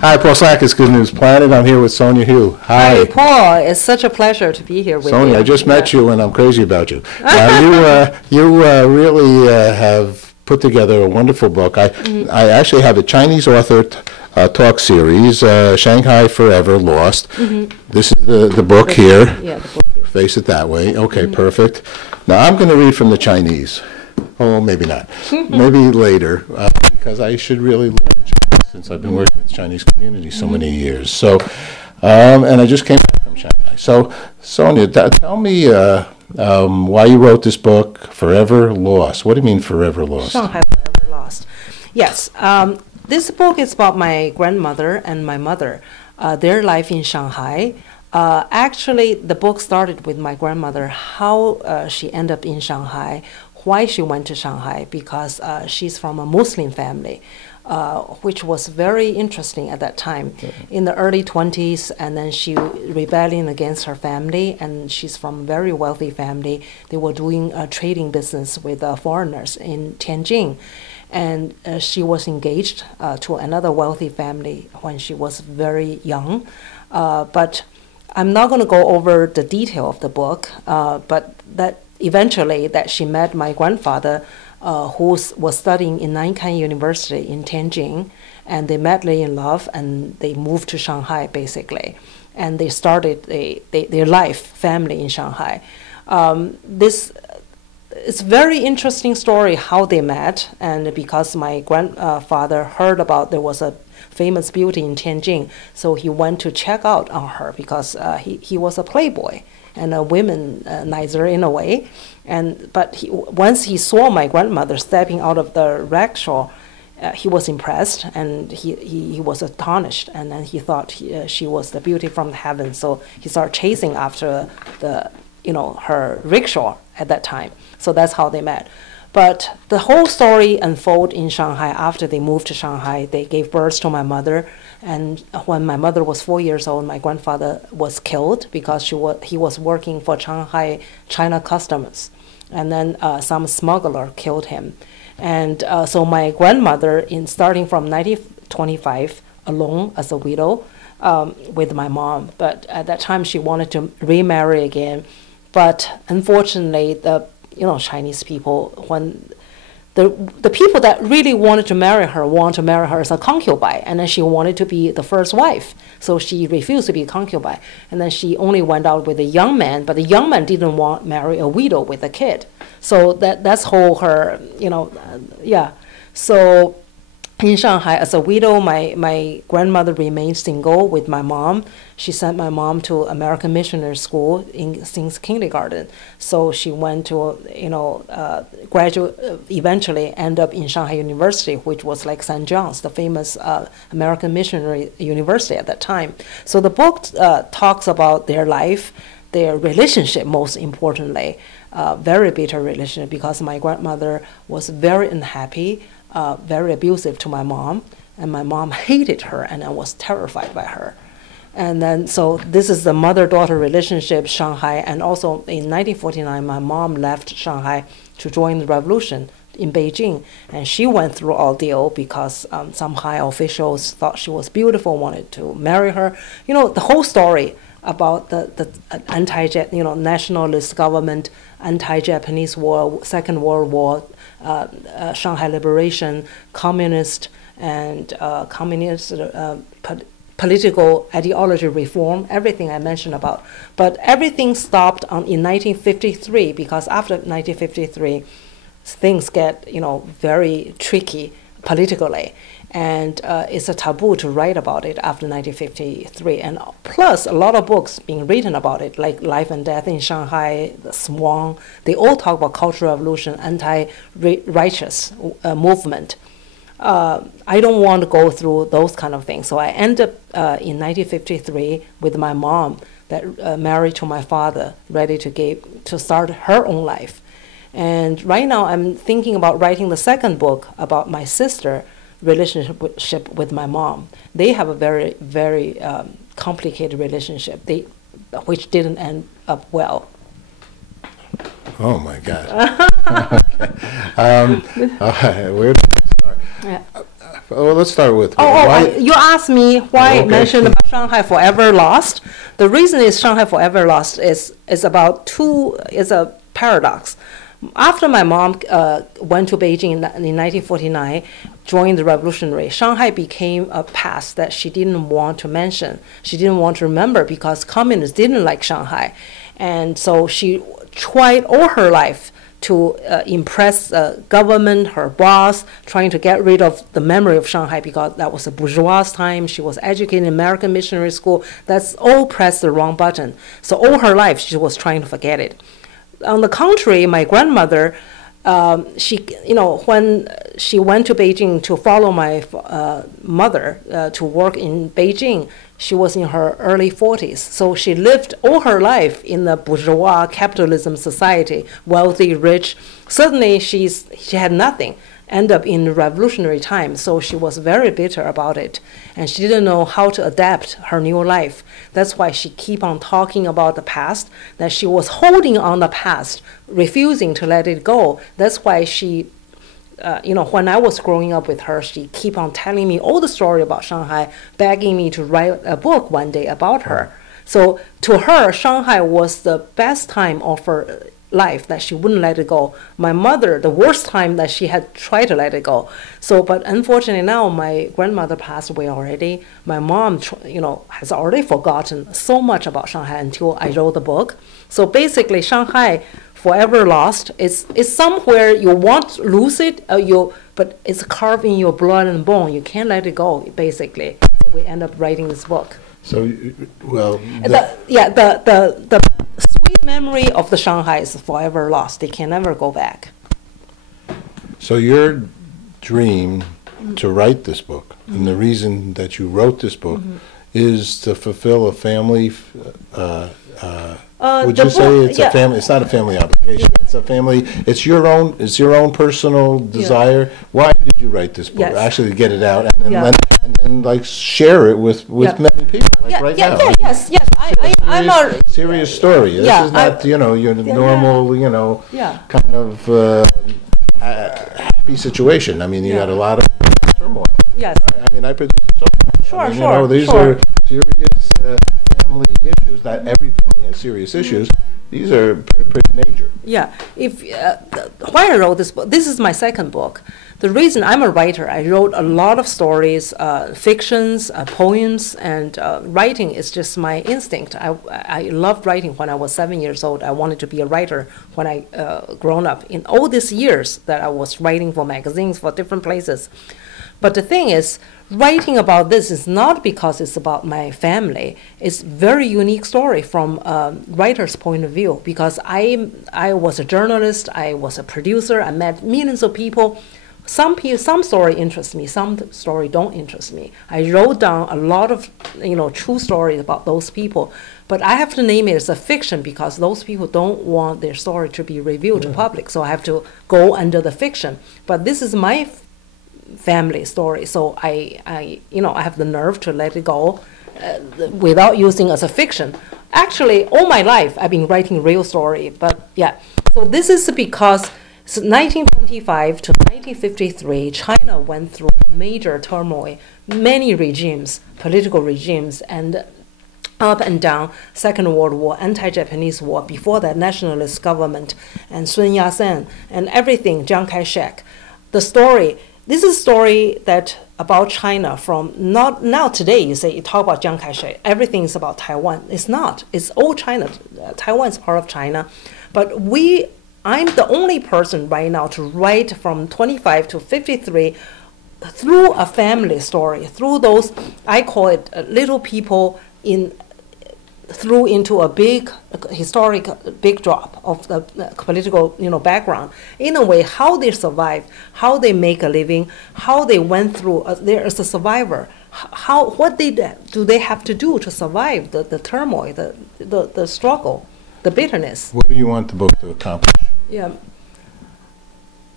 Hi, Paul Slackis, Good News Planet. I'm here with Sonia Hu. Hi. Hi, Paul. It's such a pleasure to be here with you. Sonia, I just met you and I'm crazy about you. You really have put together a wonderful book. I actually have a Chinese author talk series, Shanghai Forever Lost. This is the book here. Yeah, the book here. Face it that way. Okay, perfect. Now I'm going to read from the Chinese. Oh, maybe not. Maybe later, because I should really learn Chinese since I've been working with the Chinese community so many years. So, and I just came back from Shanghai. So, Sonia, tell me why you wrote this book, Forever Lost. What do you mean, Forever Lost? Shanghai Forever Lost. Yes. This book is about my grandmother and my mother, their life in Shanghai. Actually, the book started with my grandmother, how she ended up in Shanghai, why she went to Shanghai, because she's from a Muslim family, which was very interesting at that time. In the early 20s, and then she rebelling against her family, and she's from a very wealthy family. They were doing a trading business with foreigners in Tianjin. And she was engaged to another wealthy family when she was very young. But I'm not going to go over the detail of the book, but that eventually that she met my grandfather, who was studying in Nankai University in Tianjin, and they madly in love, and they moved to Shanghai basically, and they started their life, family in Shanghai. It's a very interesting story how they met, and because my grandfather heard about there was a famous beauty in Tianjin, so he went to check out on her because he was a playboy and a womanizer in a way. But once he saw my grandmother stepping out of the rickshaw, he was impressed, and he was astonished, and then he thought she was the beauty from heaven. So he started chasing after her rickshaw at that time. So that's how they met. But the whole story unfolded in Shanghai after they moved to Shanghai. They gave birth to my mother, and when my mother was 4 years old, my grandfather was killed because he was working for Shanghai China Customs, and then some smuggler killed him. And so my grandmother, starting from 1925, alone as a widow with my mom. But at that time, she wanted to remarry again. But unfortunately, the Chinese people, when the people that really wanted to marry her as a concubine, and then she wanted to be the first wife, so she refused to be a concubine, and then she only went out with a young man, but the young man didn't want to marry a widow with a kid, so that's whole her, yeah. So in Shanghai, as a widow, my grandmother remained single with my mom. She sent my mom to American Missionary School since kindergarten. So she went to, graduate, eventually end up in Shanghai University, which was like St. John's, the famous American Missionary University at that time. So the book talks about their life, their relationship, most importantly, very bitter relationship, because my grandmother was very unhappy, very abusive to my mom, and my mom hated her and I was terrified by her. And then, so this is the mother-daughter relationship, Shanghai, and also in 1949, my mom left Shanghai to join the revolution in Beijing, and she went through ordeal because some high officials thought she was beautiful, wanted to marry her. The whole story about the nationalist government, anti-Japanese war, Second World War, Shanghai liberation, communist and political ideology reform, everything I mentioned about. But everything stopped in 1953, because after 1953, things get very tricky politically. And it's a taboo to write about it after 1953. And plus, a lot of books being written about it, like Life and Death in Shanghai, The Swan. They all talk about Cultural Revolution, anti-righteous movement. I don't want to go through those kind of things. So I ended up in 1953 with my mom, that married to my father, ready to start her own life. And right now, I'm thinking about writing the second book about my sister relationship with my mom. They have a very, very complicated relationship, which didn't end up well. Oh my God. Okay. Where do we start? Yeah. Well, let's start with you asked me why I mentioned about Shanghai Forever Lost. The reason is Shanghai Forever Lost is a paradox. After my mom went to Beijing in 1949, joined the revolutionary, Shanghai became a past that she didn't want to mention. She didn't want to remember because communists didn't like Shanghai. And so she tried all her life to impress the government, her boss, trying to get rid of the memory of Shanghai because that was a bourgeois time. She was educated in American missionary school. That's all pressed the wrong button. So all her life, she was trying to forget it. On the contrary, my grandmother, when she went to Beijing to follow my mother to work in Beijing, she was in her early 40s. So she lived all her life in the bourgeois capitalism society, wealthy, rich. Suddenly, she had nothing. End up in revolutionary time, so she was very bitter about it, and she didn't know how to adapt her new life. That's why she keep on talking about the past, that she was holding on the past, refusing to let it go. That's why she, when I was growing up with her, she keep on telling me all the story about Shanghai, begging me to write a book one day about her. So to her, Shanghai was the best time of her life that she wouldn't let it go. My mother, the worst time that she had tried to let it go. So, but unfortunately now my grandmother passed away already. My mom, has already forgotten so much about Shanghai until I wrote the book. So basically, Shanghai Forever Lost is somewhere you won't lose it, but it's carved in your blood and bone. You can't let it go, basically. So we end up writing this book. So, well, the sweet memory of the Shanghai is forever lost. They can never go back. So your dream to write this book, and the reason that you wrote this book, is to fulfill a family. Would you say it's a family? It's not a family obligation. It's a family. It's your own. It's your own personal desire. Why did you write this book? Actually, get it out and then like share it with many people. Like right now. Yes. I'm a serious story. This is not your normal kind of happy situation. I mean, you got a lot of turmoil. Yes. I mean, I produce so much. These are serious family issues. Not every family has serious issues. These are pretty major. Yeah. Why I wrote this book, this is my second book. The reason I'm a writer, I wrote a lot of stories, fictions, poems, and writing is just my instinct. I loved writing when I was 7 years old. I wanted to be a writer when I grown up. In all these years that I was writing for magazines, for different places. But the thing is, writing about this is not because it's about my family. It's a very unique story from a writer's point of view, because I was a journalist, I was a producer, I met millions of people. Some story interests me, some story don't interest me. I wrote down a lot of true stories about those people, but I have to name it as a fiction because those people don't want their story to be revealed to public, so I have to go under the fiction. But this is my family story, so I have the nerve to let it go without using it as a fiction. Actually, all my life I've been writing real story, but yeah. So this is because 1925 to 1953, China went through a major turmoil, many regimes, political regimes, and up and down, Second World War, anti-Japanese war, before that nationalist government, and Sun Yat-sen, and everything, Chiang Kai-shek. This is a story that about China from not now today. You talk about Chiang Kai-shek, everything is about Taiwan. It's not. It's all China. Taiwan is part of China, but I'm the only person right now to write from 25 to 53 through a family story, through those, I call it little people through into a big historic big drop of the political background. In a way, how they survive, how they make a living, how they went through there as a survivor, what do they have to do to survive the turmoil, the struggle, the bitterness. What do you want the book to accomplish? Yeah.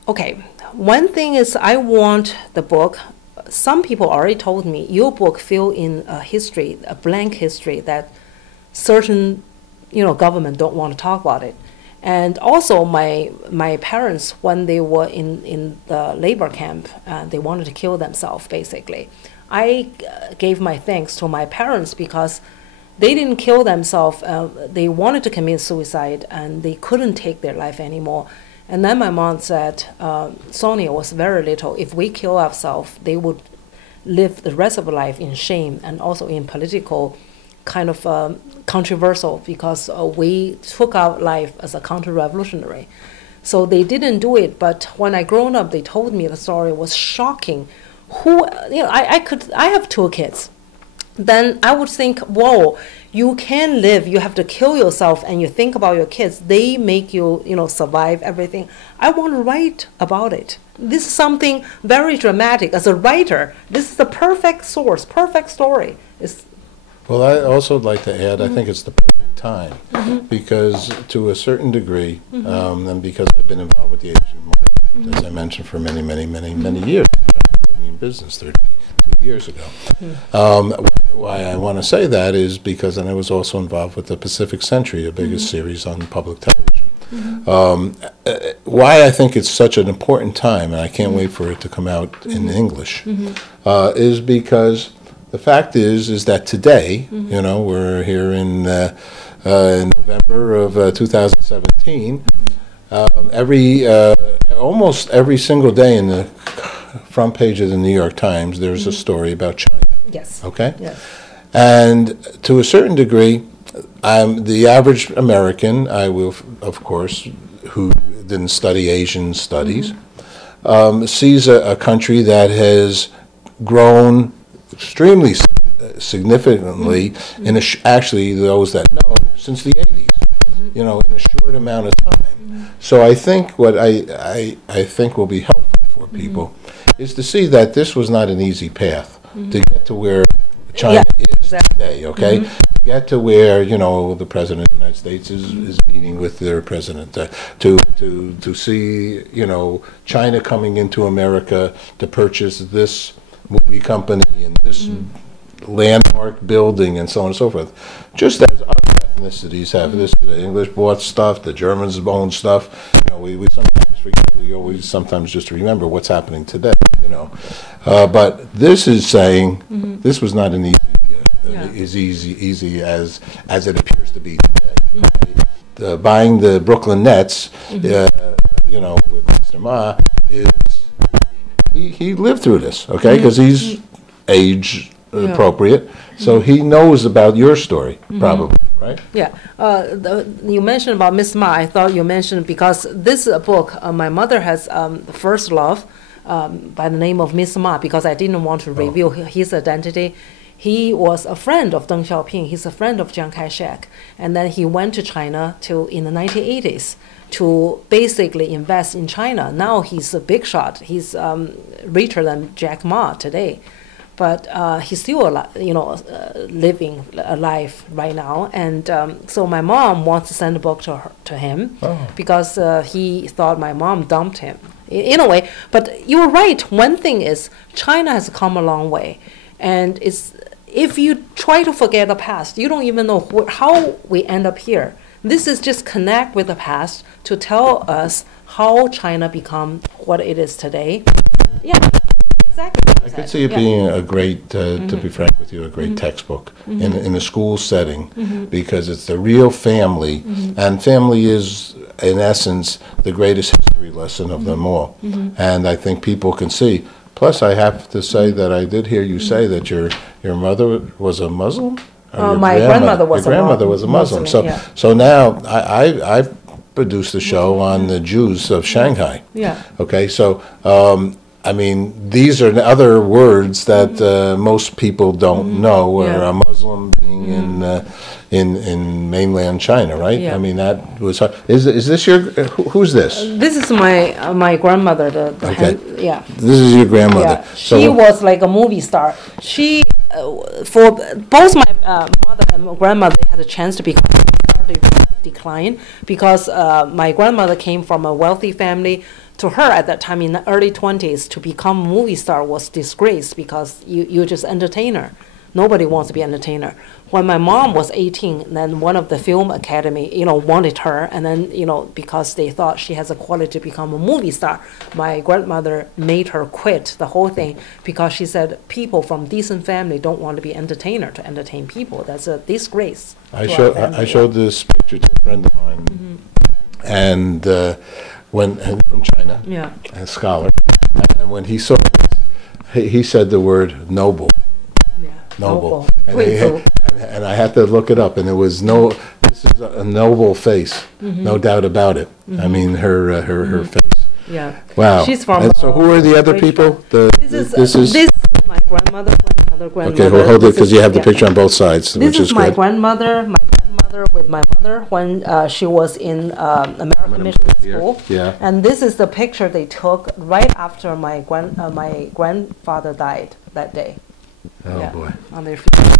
Okay. One thing is I want the book. Some people already told me your book fill in a blank history that certain government don't want to talk about it. And also my parents, when they were in the labor camp, they wanted to kill themselves, basically. I gave my thanks to my parents because they didn't kill themselves. They wanted to commit suicide, and they couldn't take their life anymore. And then my mom said, Sonia was very little. If we kill ourselves, they would live the rest of their life in shame and also in political kind of controversial, because we took our life as a counter-revolutionary. So they didn't do it, but when I grown up, they told me the story was shocking. I have 2 kids. Then I would think, whoa, you can live, you have to kill yourself, and you think about your kids, they make you, survive everything. I want to write about it. This is something very dramatic. As a writer, this is the perfect source, perfect story. Well, I also would like to add, I think it's the perfect time, because to a certain degree, and because I've been involved with the Asian market, as I mentioned, for many, many, many, many years, put me in business 32 years ago. Why I want to say that is because, and I was also involved with the Pacific Century, the biggest series on public television. Why I think it's such an important time, and I can't wait for it to come out in English, is because the fact is that today, we're here in November of 2017. Almost every single day in the front page of the New York Times, there's a story about China. Yes. Okay? Yes. And to a certain degree, the average American, I will, of course, who didn't study Asian studies, sees a country that has grown extremely significantly, actually, those that know, since the 80s, in a short amount of time. So I think what I think will be helpful for people is to see that this was not an easy path to get to where China is today, okay? To get to where, the President of the United States is meeting with their president, to see, China coming into America to purchase this movie company and this landmark building and so on and so forth. Just as other ethnicities have this, the English bought stuff, the Germans own stuff. We sometimes forget. We always sometimes just remember what's happening today. But this is saying this was not an easy as it appears to be today. Buying the Brooklyn Nets, with Mr. Ma, is he lived through this, okay? Because he's age appropriate, so he knows about your story, probably, right? Yeah. You mentioned about Miss Ma. I thought you mentioned because this book, my mother has First Love by the name of Miss Ma, because I didn't want to reveal his identity. He was a friend of Deng Xiaoping. He's a friend of Chiang Kai-shek. And then he went to China in the 1980s to basically invest in China. Now he's a big shot. He's richer than Jack Ma today. But he's still living a life right now. And so my mom wants to send a book to him because he thought my mom dumped him in a way. But you're right. One thing is China has come a long way. And if you try to forget the past, you don't even know how we end up here. This is just connect with the past to tell us how China become what it is today. Yeah. Exactly. I could see it being a great, to be frank with you, a great textbook in a school setting, because it's the real family, and family is, in essence, the greatest history lesson of them all. And I think people can see. Plus, I have to say that I did hear you say that your mother was a Muslim? My grandmother was a Muslim. So now I've produced a show on the Jews of Shanghai. Yeah. Okay, so I mean, these are other words that most people don't know, where a Muslim being in mainland China, right? Yeah. I mean, that was. Is this your? Who's this? This is my grandmother. This is your grandmother. Yeah. She was like a movie star. She, for both my mother and my grandmother, had a chance to become decline because my grandmother came from a wealthy family. To her at that time in the early 20s, to become a movie star was disgrace because you're just entertainer. Nobody wants to be an entertainer. When my mom was 18, then one of the film academy, wanted her, and then, because they thought she has a quality to become a movie star, my grandmother made her quit the whole thing because she said people from decent family don't want to be entertainer to entertain people. That's a disgrace. I showed this picture to a friend of mine, and from China, a scholar, and when he saw this, he said the word noble. Noble. And I had to look it up, and this is a noble face, no doubt about it. I mean, her face. Yeah. Wow. She's from. And so who are the other people? This is my grandmother. Okay, well, hold it, because you have the picture on both sides, which is good. This is my grandmother with my mother when she was in American Mission School. Yeah. And this is the picture they took right after my grandfather died that day. Oh, boy. On their feet.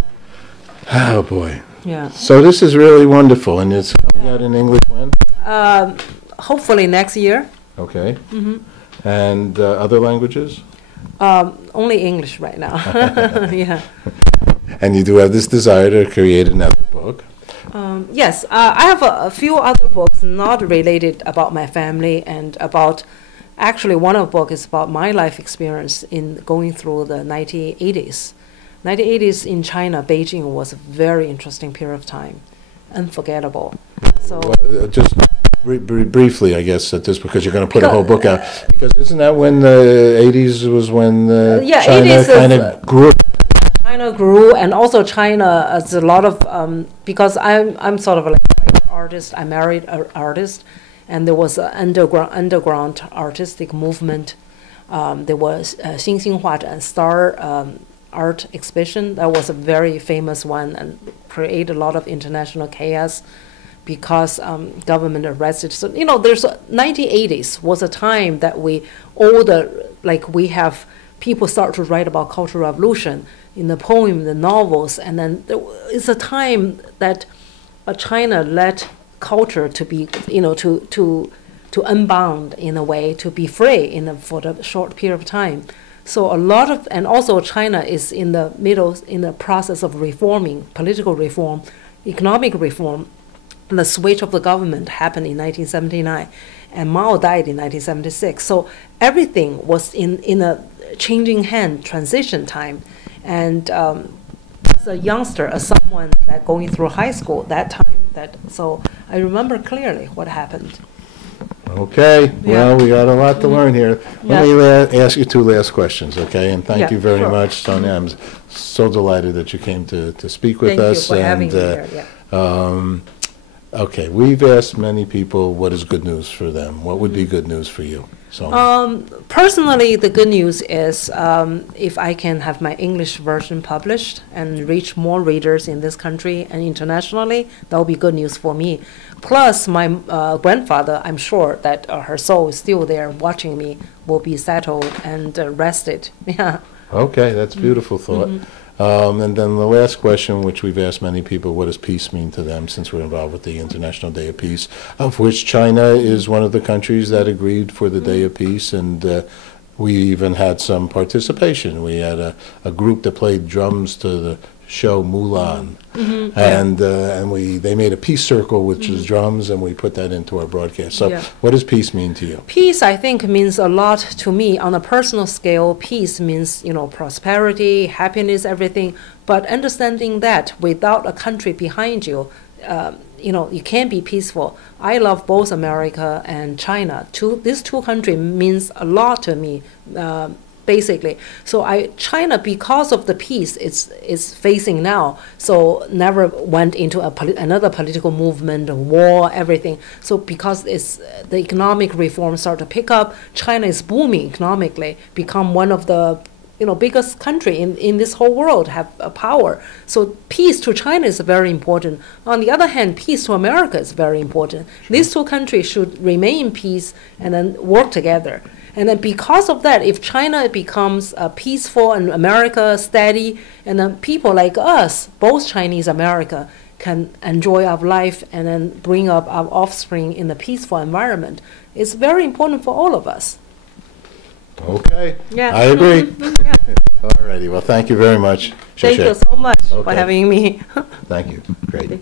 Oh, boy. Yeah. So this is really wonderful, and it's coming out in English when? Hopefully next year. Okay. And other languages? Only English right now. Yeah. And you do have this desire to create another book? Yes. I have a few other books not related about my family and about. Actually, one of the books is about my life experience in going through the 1980s. 1980s in China, Beijing was a very interesting period of time, unforgettable. So just briefly, I guess, because you're going to put a whole book out. Because isn't that when the 80s was when China kind of grew? China grew, and also China has a lot of because I'm sort of like a writer artist. I married an artist. And there was an underground artistic movement. There was Xinxinhua and Star art exhibition. That was a very famous one and created a lot of international chaos because government arrested. So, there's 1980s was a time that we have people start to write about Cultural Revolution in the poem, the novels, and then it's a time that China let culture to be, to unbound in a way, to be free for the short period of time. So and also China is in the process of reforming, political reform, economic reform. The switch of the government happened in 1979, and Mao died in 1976. So everything was in a changing hand transition time, and as a youngster, as someone that going through high school that time. So I remember clearly what happened. Okay, well, we got a lot to learn here. Let me ask you two last questions, okay? And thank you very much, Sonia. I'm so delighted that you came to speak with us. Thank you for having me here. Okay, we've asked many people what is good news for them. What would be good news for you, Sonia? Personally, the good news is if I can have my English version published and reach more readers in this country and internationally, that will be good news for me. Plus, my grandfather, I'm sure that her soul is still there watching me, will be settled and rested. Yeah. Okay, that's a beautiful thought. And then the last question, which we've asked many people, what does peace mean to them, since we're involved with the International Day of Peace, of which China is one of the countries that agreed for the Day of Peace, and we even had some participation. We had a group that played drums to the show Mulan, and they made a peace circle, which is drums, and we put that into our broadcast. So what does peace mean to you? Peace, I think, means a lot to me. On a personal scale, peace means, prosperity, happiness, everything. But understanding that without a country behind you, you can't be peaceful. I love both America and China. These two countries means a lot to me. Basically, so China, because of the peace it's facing now, so never went into another political movement, war, everything. So because the economic reforms start to pick up, China is booming economically, become one of the biggest country in this whole world, have a power. So peace to China is very important. On the other hand, peace to America is very important. These two countries should remain in peace and then work together. And then because of that, if China becomes peaceful and America steady, and then people like us, both Chinese America, can enjoy our life and then bring up our offspring in a peaceful environment, it's very important for all of us. Okay. Yeah. I agree. Yeah. All righty. Well, thank you very much. Thank you so much for Okay. having me. Thank you. Great.